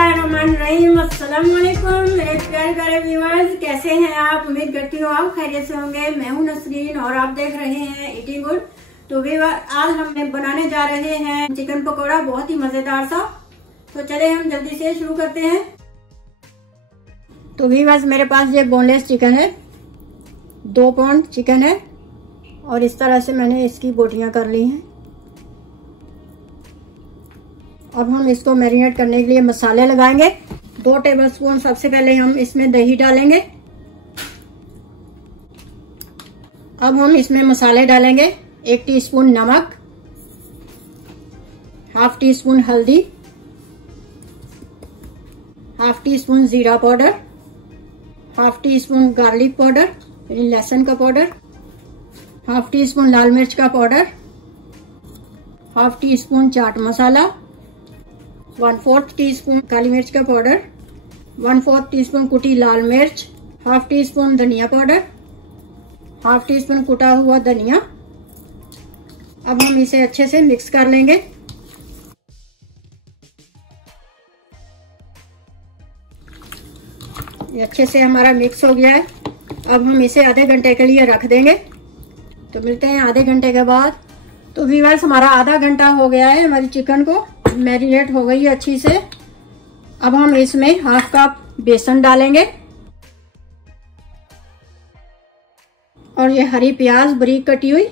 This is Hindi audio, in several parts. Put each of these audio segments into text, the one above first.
बिस्मिल्लाहिर्रहमानिर्रहीम। अस्सलाम वालेकुम मेरे प्यारे व्यूअर्स, कैसे हैं आप? उम्मीद करती हूँ आप खैरियत से होंगे। मैं हूँ नसरीन और आप देख रहे हैं ईटिंग गुड। तो व्यूअर्स, आज हम बनाने जा रहे हैं चिकन पकौड़ा, बहुत ही मजेदार सा। तो चले हम जल्दी से शुरू करते हैं। तो व्यूअर्स, मेरे पास ये बोनलेस चिकन है, 2 पाउंड चिकन है और इस तरह से मैंने इसकी बोटियां कर ली हैं। अब हम इसको मैरिनेट करने के लिए मसाले लगाएंगे। 2 टेबलस्पून सबसे पहले हम इसमें दही डालेंगे। अब हम इसमें मसाले डालेंगे। 1 टीस्पून नमक, ½ टीस्पून हल्दी, ½ टीस्पून जीरा पाउडर, ½ टीस्पून गार्लिक पाउडर लहसुन का पाउडर, ½ टीस्पून लाल मिर्च का powder, ½ teaspoon chaat masala, 1/4 teaspoon काली मिर्च का पाउडर, 1/4 टीस्पून कुटी लाल मिर्च, ½ टीस्पून धनिया पाउडर, ½ टीस्पून कुटा हुआ धनिया। अब हम इसे अच्छे से मिक्स कर लेंगे। ये अच्छे से हमारा मिक्स हो गया है। अब हम इसे आधे घंटे के लिए रख देंगे। तो मिलते हैं आधे घंटे के बाद। तो व्यूअर्स, हमारा आधा घंटा हो गया है, हमारी चिकन को मैरिनेट हो गई है अच्छी से। अब हम इसमें ½ कप बेसन डालेंगे और ये हरी प्याज बारीक कटी हुई,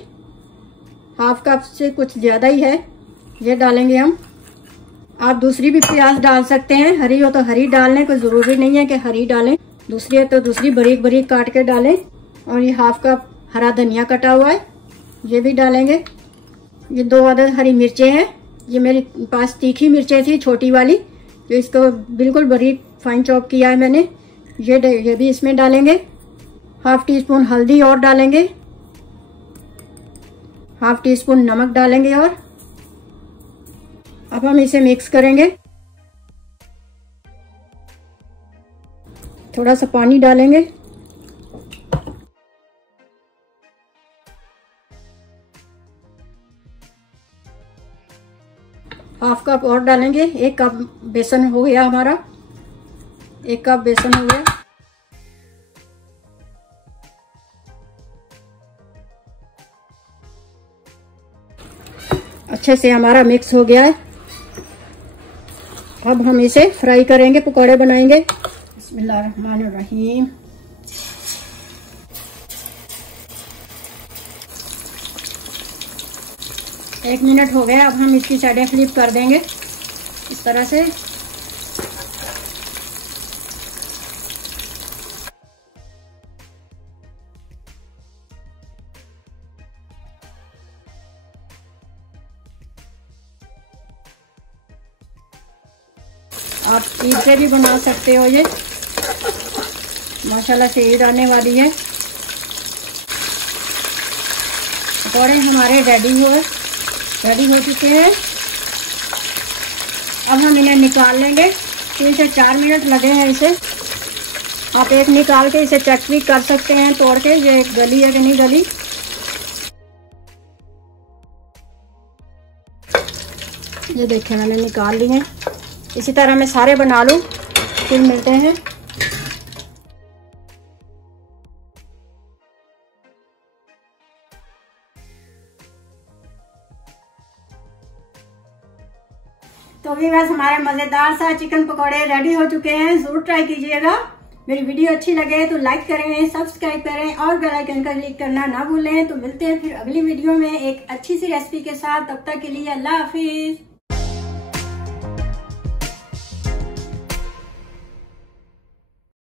½ कप से कुछ ज्यादा ही है, ये डालेंगे हम। आप दूसरी भी प्याज डाल सकते हैं, हरी हो तो हरी डालने, कोई जरूरी नहीं है कि हरी डालें, दूसरी है तो दूसरी बारीक बारीक काट के डालें। और ये ½ कप हरा धनिया कटा हुआ है, ये भी डालेंगे। ये 2 अदद हरी मिर्चें हैं, ये मेरे पास तीखी मिर्चें थी छोटी वाली, तो इसको बिल्कुल बारीक फाइन चॉप किया है मैंने। ये भी इसमें डालेंगे। ½ टीस्पून हल्दी और डालेंगे, ½ टीस्पून नमक डालेंगे और अब हम इसे मिक्स करेंगे। थोड़ा सा पानी डालेंगे। ½ कप और डालेंगे। 1 कप बेसन हो गया हमारा, 1 कप बेसन हो गया। अच्छे से हमारा मिक्स हो गया है। अब हम इसे फ्राई करेंगे, पकौड़े बनाएंगे। बिस्मिल्लाहिर्रहमानिर्रहीम। एक मिनट हो गया। अब हम इसकी साइडें फ्लिप कर देंगे इस तरह से। आप ईद से भी बना सकते हो। ये माशाल्लाह से ईद आने वाली है। पकौड़े हमारे रेडी हो चुके हैं। अब हम इन्हें निकाल लेंगे। 3 से 4 मिनट लगे हैं इसे। आप एक निकाल के इसे चेक भी कर सकते हैं तोड़ के, ये गली है कि नहीं गली। ये देखिए, मैंने निकाल ली है। इसी तरह मैं सारे बना लूं, फिर मिलते हैं। तो भी बस हमारे मजेदार सा चिकन पकौड़े रेडी हो चुके हैं। जरूर ट्राई कीजिएगा। मेरी वीडियो अच्छी लगे तो लाइक करें, सब्सक्राइब करें और बेल आइकन का क्लिक करना ना भूलें। तो मिलते हैं फिर अगली वीडियो में एक अच्छी सी रेसिपी के साथ। तब तक के लिए अल्लाह हाफिज।